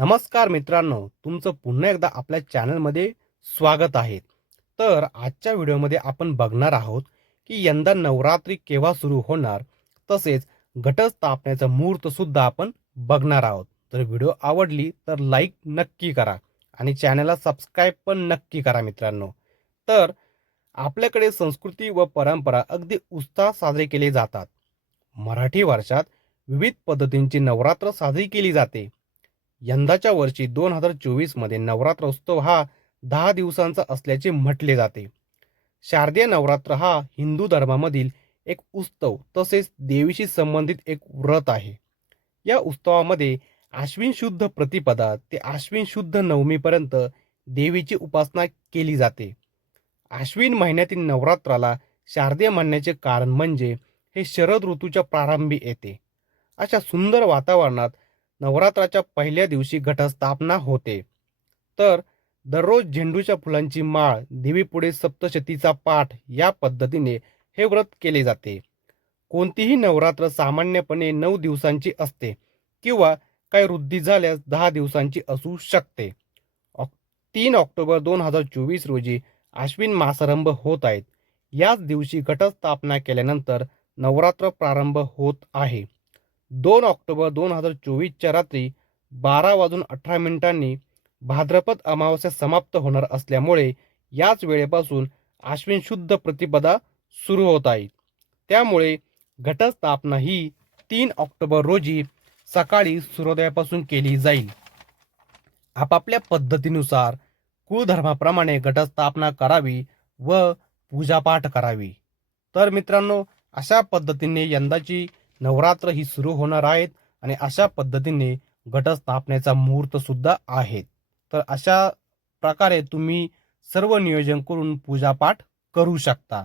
नमस्कार मित्रांनो, तुमचं पुन्हा एकदा आपल्या चॅनलमध्ये स्वागत आहे. तर आजच्या व्हिडिओमध्ये आपण बघणार आहोत की यंदा नवरात्री केव्हा सुरू होणार, तसेच घटस्थापनेचा मुहूर्त सुद्धा आपण बघणार आहोत. तर व्हिडिओ आवडली तर लाईक नक्की करा आणि चॅनलला सबस्क्राईब पण नक्की करा मित्रांनो. तर आपल्याकडे संस्कृती व परंपरा अगदी उत्साहात साजरे केले जातात. मराठी वर्षात विविध पद्धतींची नवरात्र साजरी केली जाते. यंदाच्या वर्षी 2024 मध्ये नवरात्रोत्सव हा 10 दिवसांचा असल्याचे म्हटले जाते. शारदीय नवरात्र हा हिंदू धर्मामधील एक उत्सव तसेच देवीशी संबंधित एक व्रत आहे. या उत्सवामध्ये आश्विन शुद्ध प्रतिपदा ते आश्विन शुद्ध नवमीपर्यंत देवीची उपासना केली जाते. आश्विन महिन्यातील नवरात्राला शारदीय म्हणण्याचे कारण म्हणजे हे शरद ऋतूच्या प्रारंभी येते. अशा सुंदर वातावरणात नवरात्राच्या पहिल्या दिवशी घटस्थापना होते. तर दररोज झेंडूच्या फुलांची माळ, देवीपुढे सप्तशतीचा पाठ या पद्धतीने हे व्रत केले जाते. कोणतीही नवरात्र सामान्यपणे 9 दिवसांची असते किंवा काही वृद्धी झाल्यास 10 दिवसांची असू शकते. 3 ऑक्टोबर 2024 रोजी आश्विन मासारंभ होत आहेत. याच दिवशी घटस्थापना केल्यानंतर नवरात्र प्रारंभ होत आहे. 2 ऑक्टोबर 2024च्या रात्री 12:18 भाद्रपद अमावस्या समाप्त होणार असल्यामुळे याच वेळेपासून आश्विन शुद्ध प्रतिपदा सुरू होत आहे. त्यामुळे घटस्थापना ही 3 ऑक्टोबर रोजी सकाळी सूर्योदयापासून केली जाईल. आपापल्या पद्धतीनुसार कुळधर्माप्रमाणे घटस्थापना करावी व पूजापाठ करावी. तर मित्रांनो, अशा पद्धतीने यंदाची नवरात्र ही सुरू होणार आहेत आणि अशा पद्धतीने घटस्थापनेचा मुहूर्त सुद्धा आहे. तर अशा प्रकारे तुम्ही सर्व नियोजन करून पूजापाठ करू शकता.